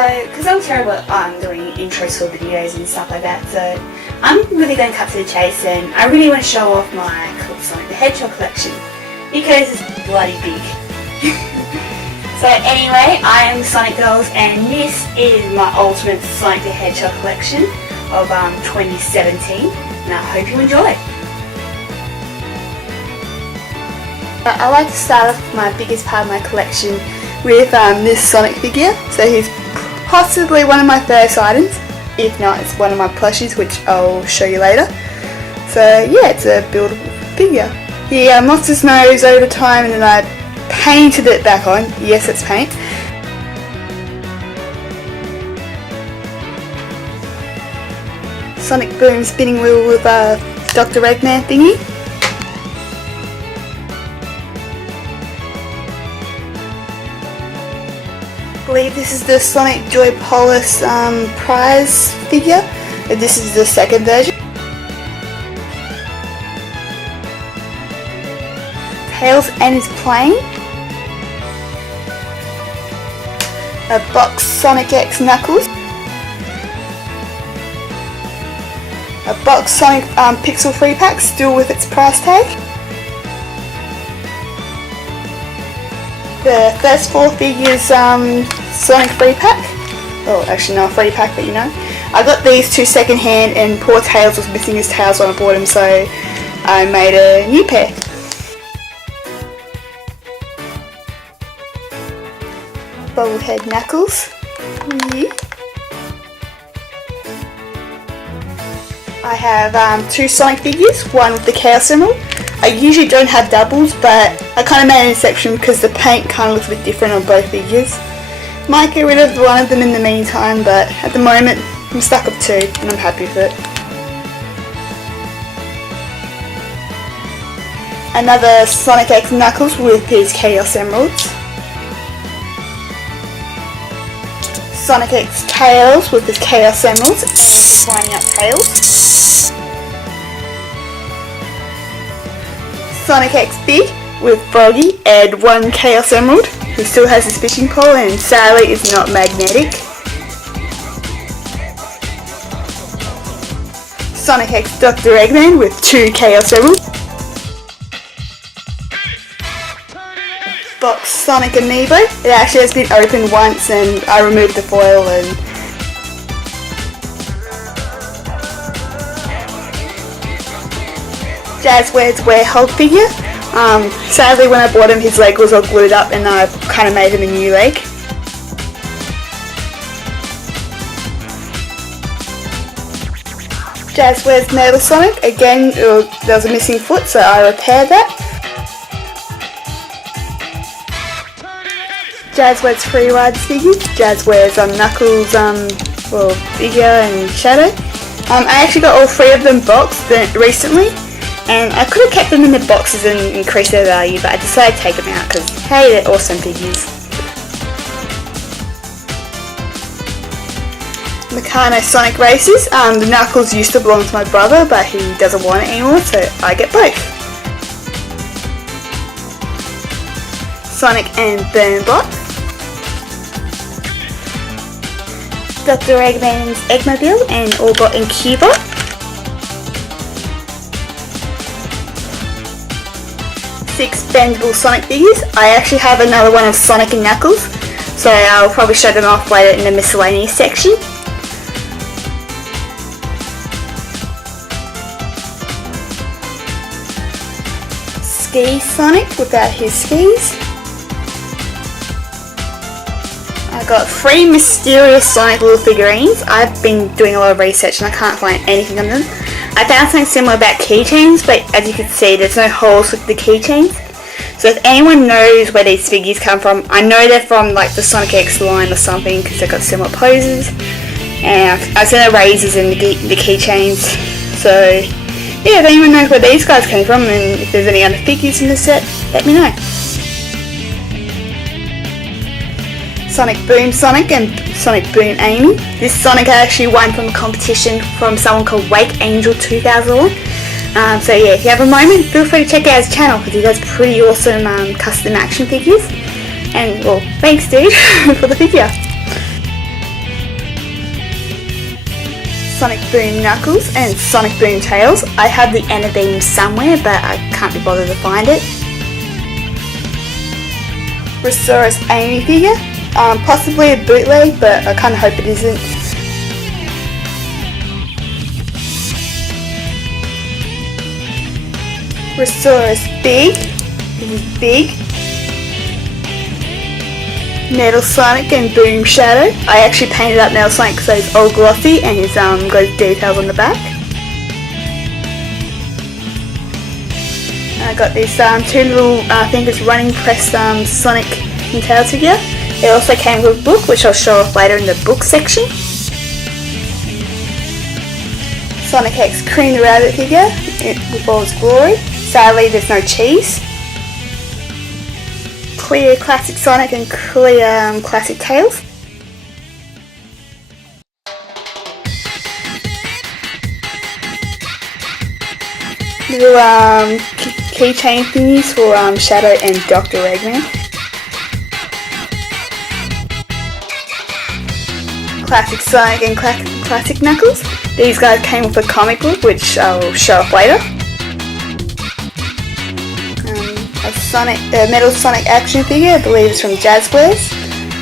So, because I'm terrible at doing intros for videos and stuff like that, so I'm really going to cut to the chase, and I really want to show off my Sonic the Hedgehog collection because it's bloody big. So anyway, I am SonicDollz's, and this is my ultimate Sonic the Hedgehog collection of 2017, and I hope you enjoy. I like to start off my biggest part of my collection with this Sonic figure. So he's possibly one of my first items, if not it's one of my plushes, which I'll show you later. So yeah, it's a buildable figure. He lost his nose over time and then I painted it back on. Yes, it's paint. Sonic Boom spinning wheel with a Dr. Eggman thingy. I believe this is the Sonic Joy Polis prize figure. This is the second version. Tails and his plane. A box Sonic X Knuckles. A box Sonic Pixel 3 pack still with its price tag. The first 4 figures Sonic 3 pack. Oh, actually not a 3 pack, but you know. I got these 2 second hand and poor Tails was missing his tails when I bought him, so I made a new pair. Bobblehead Knuckles. Yeah. I have 2 Sonic figures, one with the Chaos Emerald. I usually don't have doubles, but I kind of made an exception because the paint kind of looks a bit different on both figures. Might get rid of one of them in the meantime, but at the moment I'm stuck with 2 and I'm happy with it. Another Sonic X Knuckles with his Chaos Emeralds. Sonic X Tails with his Chaos Emeralds and flying out tails. Sonic X Big with Froggy and 1 Chaos Emerald. He still has his fishing pole and sadly is not magnetic. Sonic X Dr. Eggman with 2 Chaos Emeralds. Box Sonic Amiibo. It actually has been opened once and I removed the foil and Jazzware's Hulk figure. Sadly when I bought him his leg was all glued up and I kind of made him a new leg. Jazzware's Metal Sonic. Again, there was a missing foot, so I repaired that. Jazzware's Free Rides figures. Jazzware's Knuckles figure and Shadow. I actually got all 3 of them boxed recently. And I could have kept them in the boxes and increased their value, but I decided to take them out because, hey, they're awesome figures. Meccano Sonic Races. The Knuckles used to belong to my brother, but he doesn't want it anymore, so I get both. Sonic and Burnbot. Dr. Eggman's Eggmobile and Orbot and Cubot. Six bendable Sonic figures. I actually have another one of Sonic and Knuckles, so I'll probably show them off later in the miscellaneous section. Ski Sonic without his skis. I got 3 mysterious Sonic little figurines. I've been doing a lot of research and I can't find anything on them. I found something similar about keychains, but as you can see there's no holes with the keychains. So if anyone knows where these figures come from, I know they're from like the Sonic X line or something because they've got similar poses. And I've seen the razors and the keychains. So yeah, if anyone knows where these guys came from and if there's any other figures in the set, let me know. Sonic Boom Sonic and Sonic Boom Amy. This Sonic actually won from a competition from someone called Wake Angel 2001. So yeah, if you have a moment, feel free to check out his channel because he does pretty awesome custom action figures. And well, thanks dude for the figure. Sonic Boom Knuckles and Sonic Boom Tails. I have the Ender Beam somewhere, but I can't be bothered to find it. Rossaurus Amy figure, possibly a bootleg, but I kind of hope it isn't. Rossaurus Big, this is big. Metal Sonic and Boom Shadow. I actually painted up Metal Sonic because he's all glossy and he's got details on the back. I got this two little, I think it's running press Sonic and Tails figure. It also came with a book, which I'll show off later in the book section. Sonic X Cream the Rabbit figure with all its glory. Sadly, there's no cheese. Clear Classic Sonic and clear Classic Tails. Little keychain thingies for Shadow and Dr. Eggman. Classic Sonic and Classic Knuckles. These guys came with a comic book, which I'll show off later. A Metal Sonic action figure, I believe it's from Jazz Squares,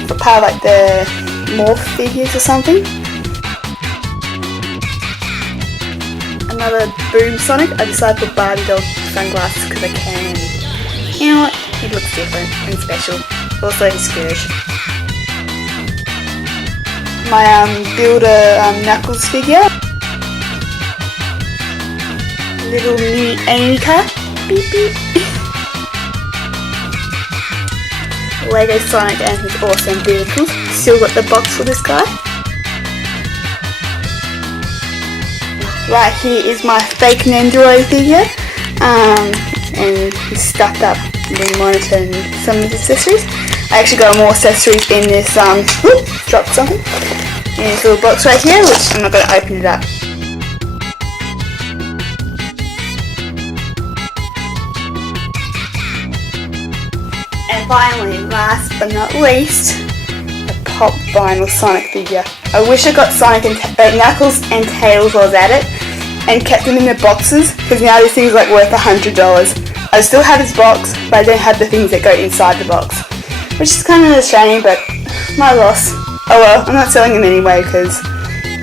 for part of like the morph figures or something. Another Boom Sonic. I decided to put Barbie doll sunglasses because I can. You know what? He looks different and special. Also he's Scourge. My Builder Knuckles figure. Little mini Amy car. Beep beep. Lego Sonic and his awesome vehicles. Still got the box for this guy. Right here is my fake Nendoroid figure, and he's stuffed up the monitor and some of his accessories. I actually got more accessories in this, dropped something, in this little box right here, which I'm not going to open it up. And finally, last but not least, a pop vinyl Sonic figure. I wish I got Sonic and Knuckles and Tails while I was at it, and kept them in the boxes, because now this thing's like worth $100. I still have this box, but I don't have the things that go inside the box, which is kind of a shame, but my loss. Oh well, I'm not selling him anyway because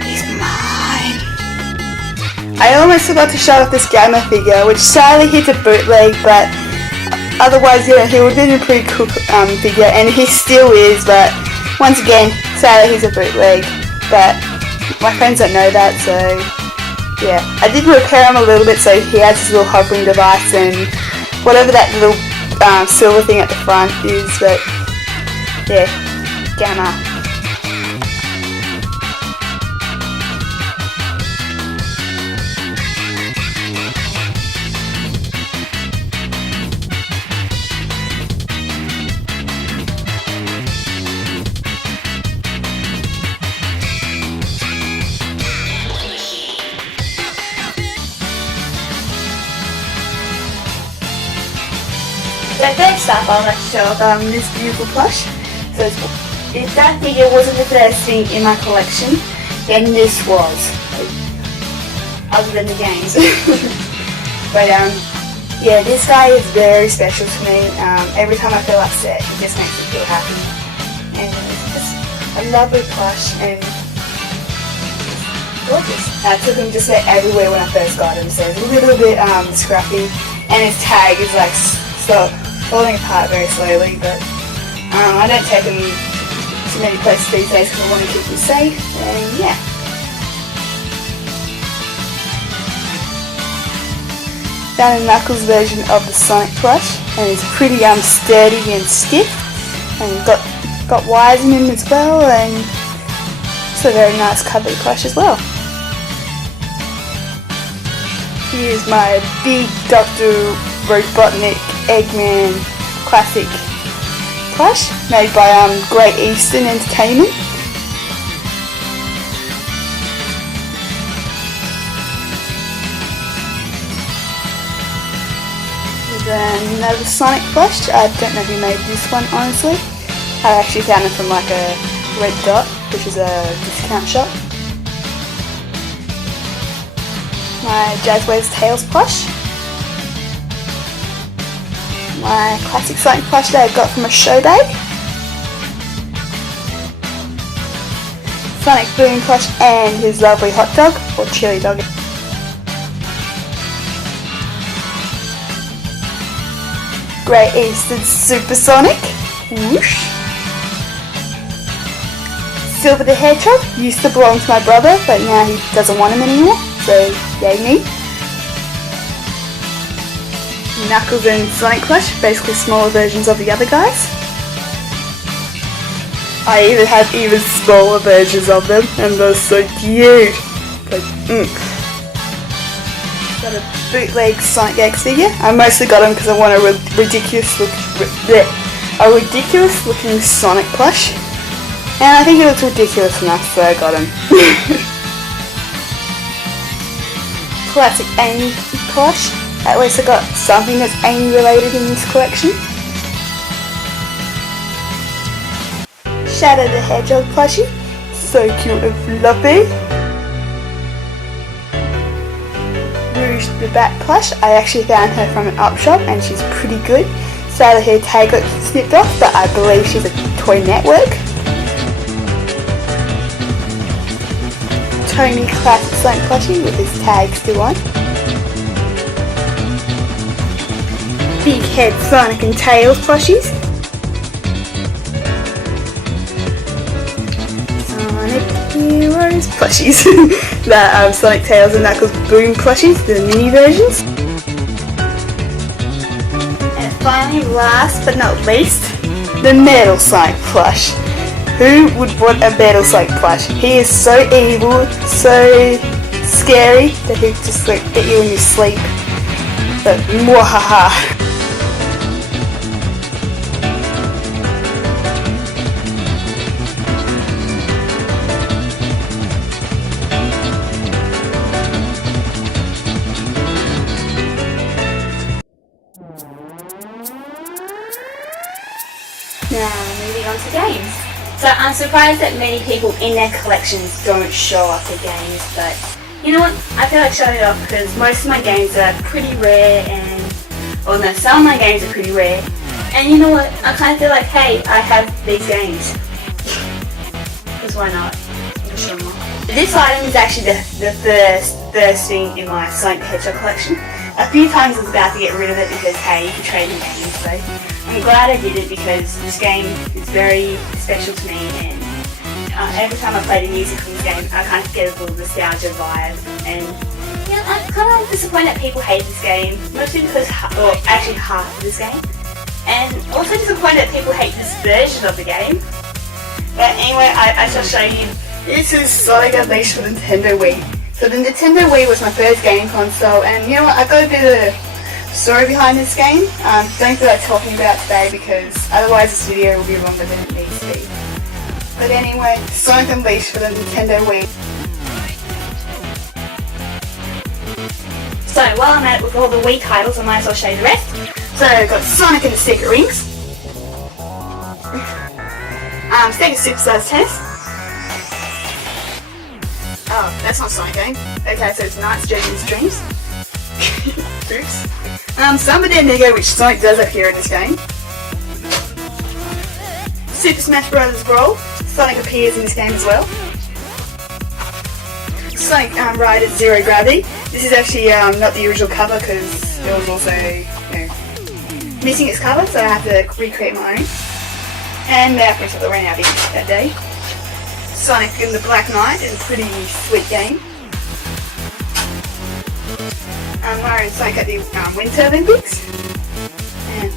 he's mine. I almost forgot to show off this Gamma figure, which sadly he's a bootleg, but otherwise, yeah, he would have been a pretty cool figure, and he still is, but once again, sadly he's a bootleg, but my friends don't know that, so yeah. I did repair him a little bit, so he has his little hovering device and whatever that little silver thing at the front is, but yeah, Gamma. So first up, I'd like to show off this beautiful plush. So if that figure wasn't the first thing in my collection, then this was, other than the games. But yeah, this guy is very special to me. Every time I feel upset, it just makes me feel happy. And it's just a lovely plush and gorgeous. I took him just everywhere when I first got him, so it's a little bit scruffy, and his tag is like falling apart very slowly, but I don't take him to many places these days because I want to keep him safe, and yeah. Found a Knuckles version of the Sonic plush, and it's pretty sturdy and stiff, and got wires in him as well, and it's a very nice covered plush as well. Here's my big Dr. Robotnik Eggman classic plush made by Great Eastern Entertainment. There's another Sonic plush. I don't know who made this one, honestly. I actually found it from like a Red Dot, which is a discount shop. my Jazzwares Tails plush, my classic Sonic plush that I got from a show bag, Sonic Boom plush and his lovely hot dog, or chili dog. Great Eastern Supersonic, whoosh. Silver the Hedgehog used to belong to my brother, but now he doesn't want him anymore, so yay me. Knuckles and Sonic plush, basically smaller versions of the other guys. I even have even smaller versions of them, and they're so cute. Like, Got a bootleg Sonic X figure. I mostly got them because I want a ridiculous looking Sonic plush. And I think it looks ridiculous enough, so I got him. Classic Amy plush. At least I got something that's Amy related in this collection. Shadow the Hedgehog plushie. So cute and fluffy. Rouge the Bat plush. I actually found her from an up shop and she's pretty good. Sadly her tag got snipped off, but I believe she's a Toy Network. Tony classic Sonic plushie with his tag still on. Big Head Sonic and Tails plushies. Sonic Heroes plushies. The Sonic Tails and Knuckles Boom plushies, the mini versions. And finally, last but not least, the Metal Sonic plush. Who would want a Metal Sonic plush? He is so evil, so scary that he'd just like get you in your sleep. But mwahaha. Now moving on to games. So I'm surprised that many people in their collections don't show off their games, but you know what, I feel like showing it off because most of my games are pretty rare some of my games are pretty rare, and you know what, I kind of feel like, hey, I have these games, because why not, I'm sure more. This item is actually the first thing in my Sonic the Hedgehog collection. A few times I was about to get rid of it because, hey, you can trade in games, so I'm glad I did it because this game is very special to me, and every time I play the music from this game, I kind of get a little nostalgia vibe, and you know, I'm kind of disappointed that people hate this game, mostly because, or actually half of this game, and also disappointed that people hate this version of the game. But anyway, I shall show you. This is Sonic Unleashed for the Nintendo Wii. So the Nintendo Wii was my first game console, and you know what, I've got a bit of story behind this game. Don't feel like talking about today because otherwise this video will be longer than it needs to be. But anyway, Sonic Unleashed for the Nintendo Wii. So while I'm at it with all the Wii titles, I might as well show you the rest. So I've got Sonic and the Secret Rings, Sega Superstars Tennis. Oh, that's not Sonic game. Okay, so it's Nights, Dreams, Dreams. Oops. Samba de Amigo, which Sonic does appear in this game. Super Smash Bros. Brawl. Sonic appears in this game as well. Sonic Riders Zero Gravity. This is actually not the original cover because it was also missing its cover, so I have to recreate my own. And that brings up the ran out that day. Sonic and the Black Knight is a pretty sweet game. Mario and Sonic at the Winter Olympics. And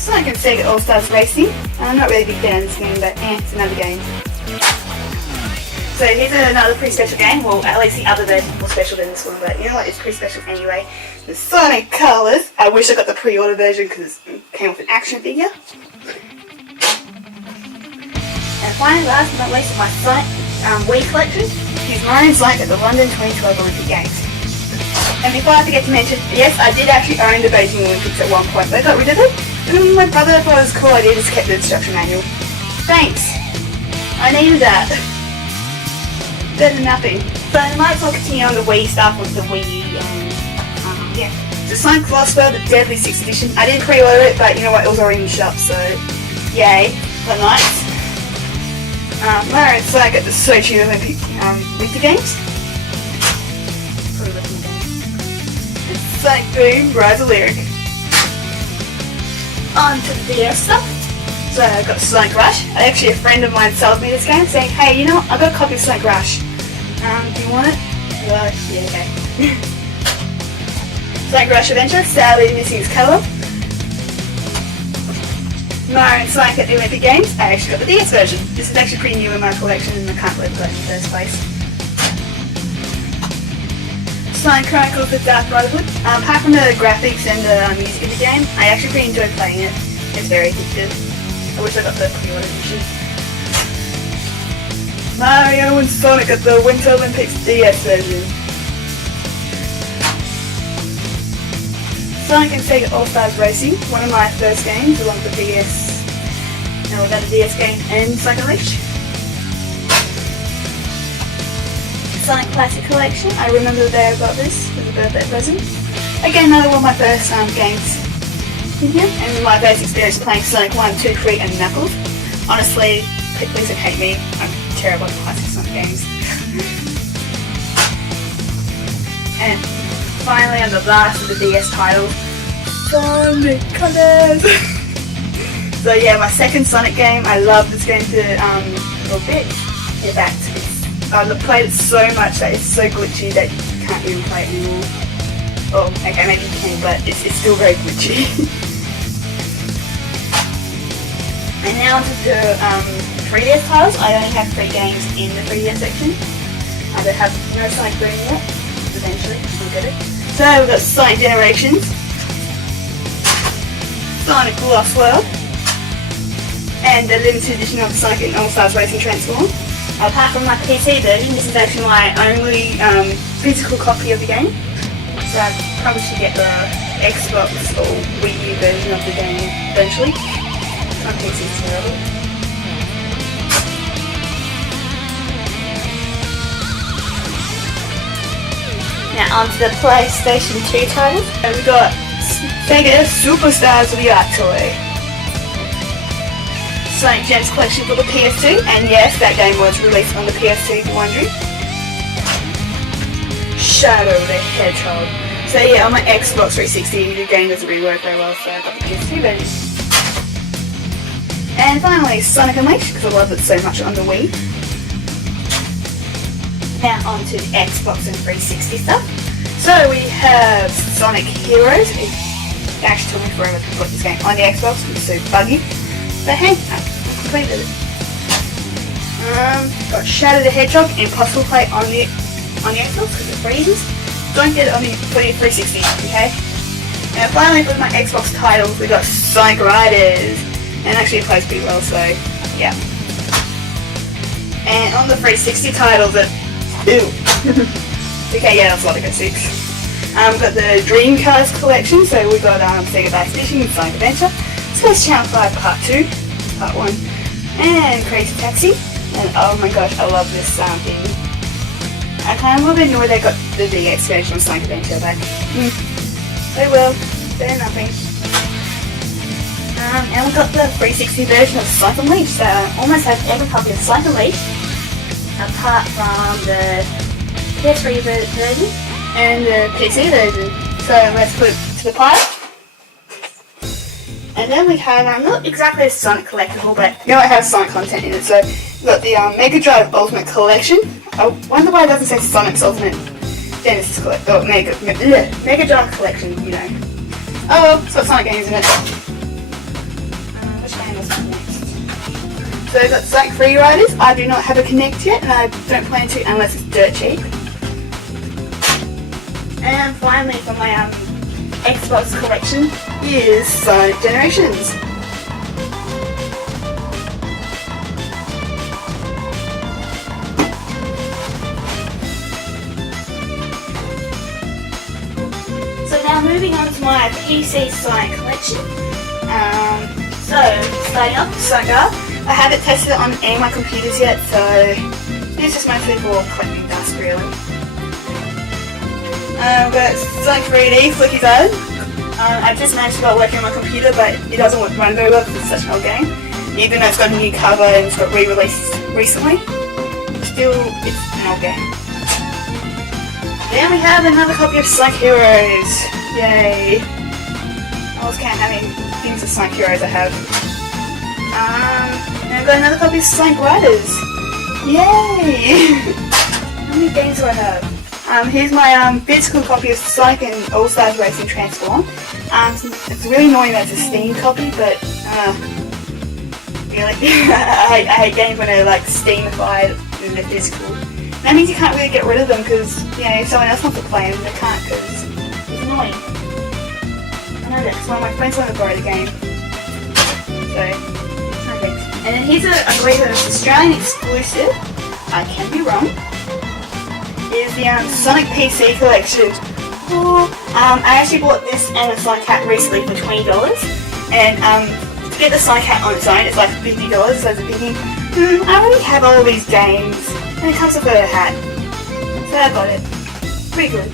Sonic and Sega All-Stars Racing. I'm not really a big fan of this game, but it's another game. So here's another pretty special game. Well, at least the other version is more special than this one, but you know what, it's pretty special anyway. The Sonic Colors. I wish I got the pre-order version because it came with an action figure. And finally, last but not least, my Sonic Wii collection is Mario and Sonic at the London 2012 Olympic Games. And before I forget to mention, yes, I did actually own the Beijing Olympics at one point, but I got rid of it. And my brother thought it was a cool idea, just kept the instruction manual. Thanks! I needed that. Better than nothing. So I might as well continue on the Wii stuff with the Wii U and yeah. So Sonic Philosopher, the Deadly 6th edition. I didn't pre-order it, but you know what, it was already in the shop, so yay, but nice. Alright, so I got the Sochi Olympic Winter Games. It's Sonic Boom, Rise of Lyric. On to the DS stuff. So I got Sonic Rush. Actually, a friend of mine sold me this game, saying, hey, you know what, I got a copy of Sonic Rush. Do you want it? Yeah, okay. Sonic Rush Adventure, sadly missing its catalogue. Mario and Sonic at the Olympic Games. I actually got the DS version. This is actually pretty new in my collection and I can't believe I got it in the first place. Sonic Chronicles: The Dark Brotherhood. Apart from the graphics and the music of the game, I actually pretty enjoyed playing it. It's very addictive. I wish I got the pre-order edition. Mario and Sonic at the Winter Olympics DS version. Sonic and Sega All-Stars Racing, one of my first games along with the DS, without a DS game, and Sonic Unleashed. Sonic Classic Collection, I remember the day I got this as a birthday present. Again, another one of my first games in here, and my first experience playing Sonic 1, 2, 3, and Knuckles. Honestly, please don't hate me, I'm terrible at classic Sonic games. And finally, on the last of the DS titles, Sonic Colors! So yeah, my second Sonic game. I love this game to a bit. In fact, I've played it so much that it's so glitchy that you can't even play it anymore. Oh, okay, maybe you can, but it's still very glitchy. And now onto the 3DS titles. I only have 3 games in the 3DS section. I don't have no Sonic Boom yet. Eventually, we'll get it. So we've got Sonic Generations, Sonic Lost World, and the limited edition of Sonic and All-Stars Racing Transform. Apart from my PC version, this is actually my only physical copy of the game. So I probably should get the Xbox or Wii U version of the game eventually. My PC is terrible. Now onto the PlayStation 2 titles. And we've got Sega Superstars of the Art Toy, Sonic Gems Collection for the PS2, and yes, that game was released on the PS2 if you're wondering. Shadow the Hedgehog. So yeah, on my Xbox 360 the game doesn't really work very well, so I got the PS2 version. And finally, Sonic Unleashed, because I love it so much on the Wii. Now on to the Xbox and 360 stuff. So we have Sonic Heroes. It actually took me forever to put this game on the Xbox, it's so buggy. But hey, I completed it. Got Shadow the Hedgehog, impossible to play on the Xbox because it freezes. Don't get it on the 360, okay? And finally for my Xbox titles, we got Sonic Riders. And actually it plays pretty well, so yeah. And on the 360 titles, okay, yeah, that's Sonic 6. We've got the Dreamcast collection, so we've got Sega Bass Fishing, Sonic Adventure, Space Channel 5 Part 2, Part 1, and Crazy Taxi. And oh my gosh, I love this thing. I kind of a little bit annoyed they got the DX version of Sonic Adventure back. They will, they're nothing. And we've got the 360 version of Sonic Unleashed, so I almost have every copy of Sonic Unleashed, apart from the PS3 version and the PC version. So let's put it to the pile. And then we have, not exactly a Sonic collectible, but you know it has Sonic content in it. So we've got the Mega Drive Ultimate Collection. I wonder why it doesn't say Sonic's Ultimate Genesis Collection, or Mega Drive Collection, you know. Oh well, it's got Sonic games in it. Which game was next? So we've got Sonic Free Riders. I do not have a Connect yet, and I don't plan to unless it's dirt cheap. And finally, for my Xbox collection is Sonic Generations. So now moving on to my PC Sonic collection. So starting off with Sonic R. I haven't tested it on any of my computers yet, so it's just mostly for collecting dust really. I've got Sonic 3D, Flicky's Eye. I've just managed to get working on my computer, but it doesn't run very well because it's such an old game. Even though it's got a new cover and it's got re-released recently, still it's an old game. Then we have another copy of Sonic Heroes. Yay! I always can't have any things of Sonic Heroes I have. And I've got another copy of Sonic Riders. Yay! How many games do I have? Here's my physical copy of Sonic and All-Stars Racing Transform. It's really annoying that it's a Steam copy, but really, I hate games when they're like Steamified and they're physical. That means you can't really get rid of them because, you know, if someone else wants to play them, they can't because it's annoying. I know that because one of my friends wanted to borrow the game. So, okay. And then here's I believe it's Australian exclusive. I can be wrong. Is the Sonic PC collection. I actually bought this and a Sonic hat recently for $20, and to get the Sonic hat on its own it's like $50, so I was thinking, I already have all these games, and it comes with a hat, so I got it. Pretty good.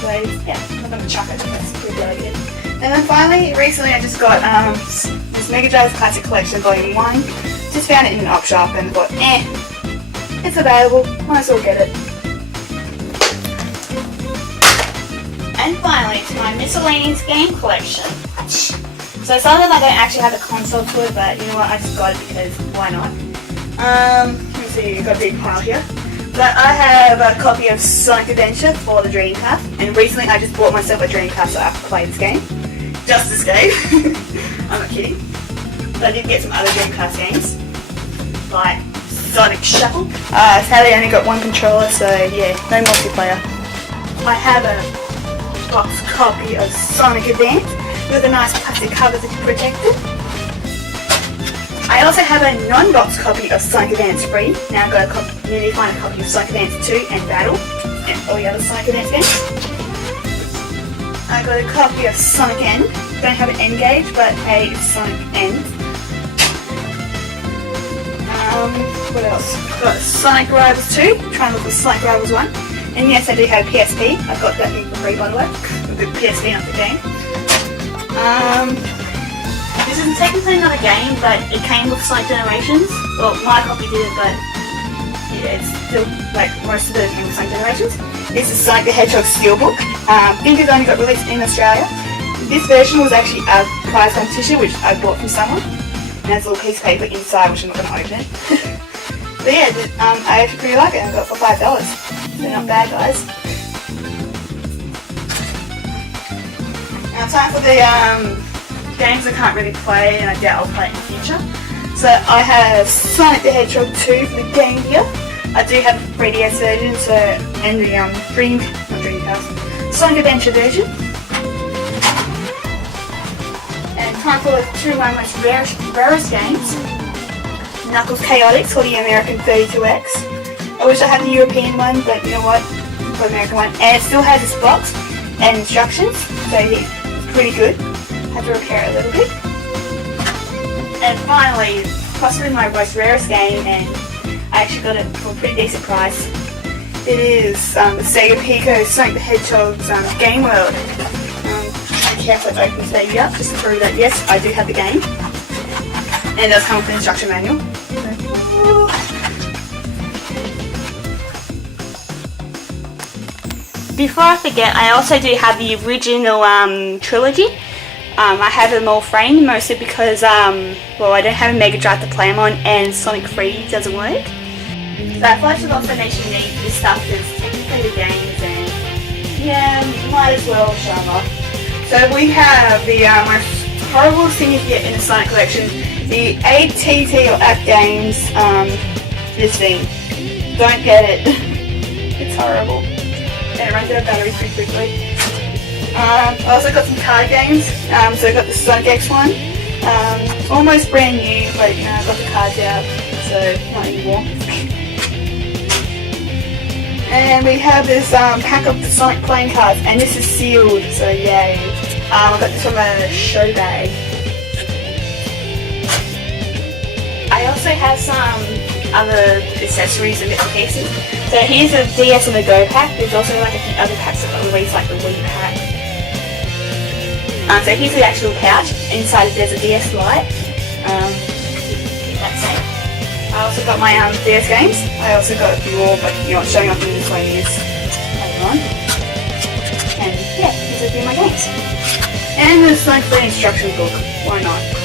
So yeah, I'm not gonna chuck it, that's pretty good. And then finally, recently I just got this Mega Drive Classic Collection Volume 1, just found it in an op shop and thought, it's available, might as well get it. And finally, to my miscellaneous game collection. So some of them I don't actually have a console to it, but you know what, I just got it because why not? Let's see, I've got a big pile here. But I have a copy of Sonic Adventure for the Dreamcast, and recently I just bought myself a Dreamcast so I can play this game. Just this game. I'm not kidding. But I did get some other Dreamcast games, like Sonic Shuffle. Sadly I only got one controller, so yeah, no multiplayer. I have a box copy of Sonic Advance with a nice plastic cover to protect it. I also have a non-box copy of Sonic Advance Free. Now I've got you need to find a copy of Sonic Advance 2 and Battle and all the other Sonic Advance games. I got a copy of Sonic N. Don't have an N gauge, but hey, it's Sonic N. What else? I've got Sonic Rivals 2, trying to look for Sonic Rivals 1. And yes, I do have PSP. I've got that thing for free, by the way. With the PSP not the game. This isn't technically not a game, but it came with Sonic Generations. Well, my copy didn't, but yeah, it's still like most of them came with Sonic Generations. This is Sonic the Hedgehog Steelbook. I think it only got released in Australia. This version was actually a prize competition, which I bought from someone. And there's a little piece of paper inside, which I'm not going to open it. But yeah, I actually pretty like it. I got it for $5. They're not bad, guys. Now time for the games I can't really play, and I doubt I'll play in the future. So I have Sonic the Hedgehog 2 for the Game Gear. I do have the 3DS version, so and the Dreamcast Sonic Adventure version. And time for two of my most rarest games. Knuckles Chaotix for the American 32X. I wish I had the European one, but you know what? The American one. And it still has this box and instructions, so it's pretty good. Had to repair it a little bit. And finally, possibly my most rarest game, and I actually got it for a pretty decent price. It is the Sega Pico Sonic the Hedgehog's Game World. I'm careful to open this baby up just to prove that yes, I do have the game. And it does come with an instruction manual. Before I forget, I also do have the original trilogy. I have them all framed, mostly because, well, I don't have a Mega Drive to play them on, and Sonic 3 doesn't work. So flashes also makes you need this stuff because technically the games, and yeah, might as well show them off. So we have the most horrible thing you can get in the Sonic collection, the ATT or App Games, this thing. Don't get it. It's horrible. And it runs out of battery pretty quickly. I also got some card games, so I got the Sonic X one. Almost brand new, but you know, I got the cards out, so not anymore. And we have this pack of the Sonic playing cards, and this is sealed, so yay. I got this from a show bag. I also have some other accessories and bits and pieces. So here's the DS and the Go pack. There's also like a few other packs that got released, like the Wii pack. So here's the actual pouch. Inside it there's a DS Lite. That's it. I also got my DS games. I also got a few more, but you're not showing up in this way is later on. And yeah, these are a few of my games. And there's like the instruction book. Why not?